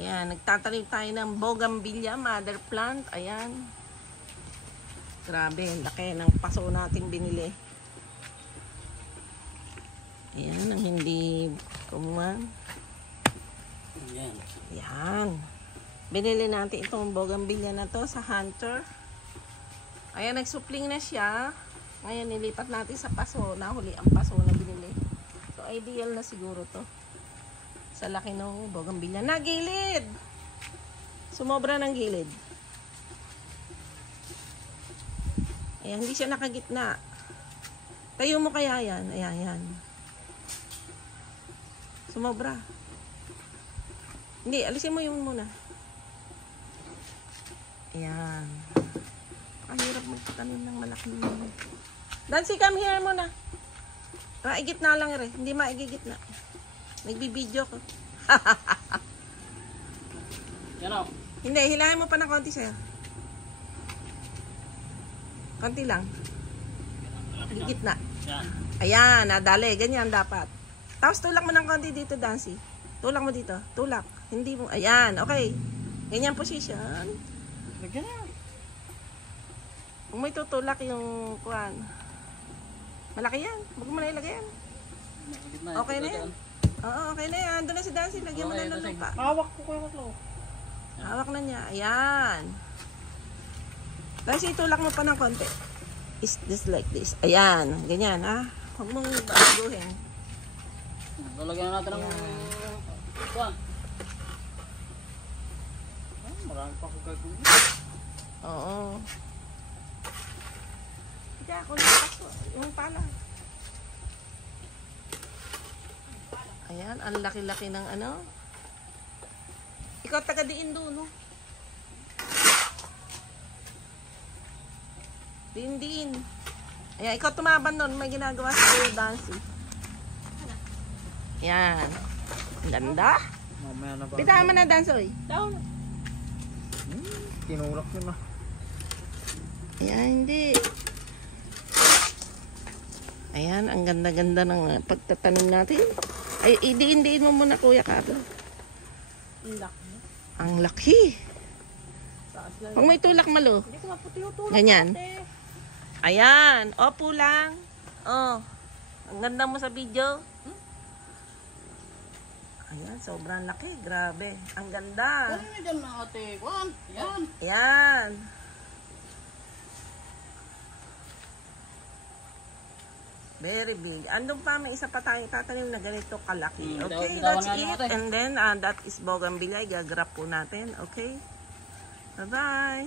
Ayan, nagtatanim tayo ng bougainvillea, mother plant. Ayan. Grabe, laki ng paso natin binili. Ayan, ang hindi kumuha. Ayan. Ayan. Binili natin itong bougainvillea na to sa Hunter. Ayan, nagsupling na siya. Ngayon, nilipat natin sa paso. Nahuli ang paso na binili. So, ideal na siguro to. Sa laki ng bougainvillea. Nagilid! Sumobra ng gilid. Ayan, hindi siya nakagitna. Tayo mo kaya yan. Ayan, yan. Sumobra. Hindi, alisin mo yung muna. Ayan. Ang hirap magtanim ng malaking muna. Dancy, come here muna. Maigitna lang rin. Hindi maigigitna. Nagbibideo ko. Yan o. Hindi, hilahin mo pa ng konti sa'yo. Konti lang. Gigitna. Yan. Ayan, nadali. Ganyan dapat. Tapos tulak mo ng konti dito, Dancy. Tulak mo dito. Tulak. Hindi mo. Ayan, okay. Ganyan position. Lagyan na. Kung may tutulak yung kuwan. Malaki yan. Huwag mo na ilagay yan. Okay na yan. Oo, okay na yan. Doon na si Dancy. Lagyan mo na ng lupa. Hawak ko kayo matlo. Hawak na niya. Ayan. Dancy, tulak mo pa ng konti. Is this like this? Ayan. Ganyan, ha? Huwag mong baguhin. Lalagyan natin ng... Kuwan. Marami pa ako gagawin. Oo. Kaya ako nakaso. Yung pala. Ayan, ang laki-laki ng ano. Ikaw taga-diin doon, no? Diin-diin. Ayan, ikaw tumaban doon. May ginagawa sa iyo, Dancy. Ayan. Ang ganda. Mamaya na ba? Bitawan mo na, Dansoy. Down. Tinulak yun na. Ayan, hindi. Ayan, ang ganda-ganda ng pagtatanim natin. Ay, idiin-diin mo muna, Kuya Carlo. Ang laki. Ang laki. Pag may tulak malo. Hindi ko maputi yung tulak. Ganyan. Ayan. Opo lang. Oh. Ang ganda mo sa video. Ayan, sobrang laki. Grabe. Ang ganda. Ano na dyan na ate? Kuwan. Yan. Ayan. Very big. Andun pa, may isa pa tayong tatanim na ganito kalaki. Okay, that's it. And then, that is bougainvillea. Igagrap po natin. Okay? Bye-bye.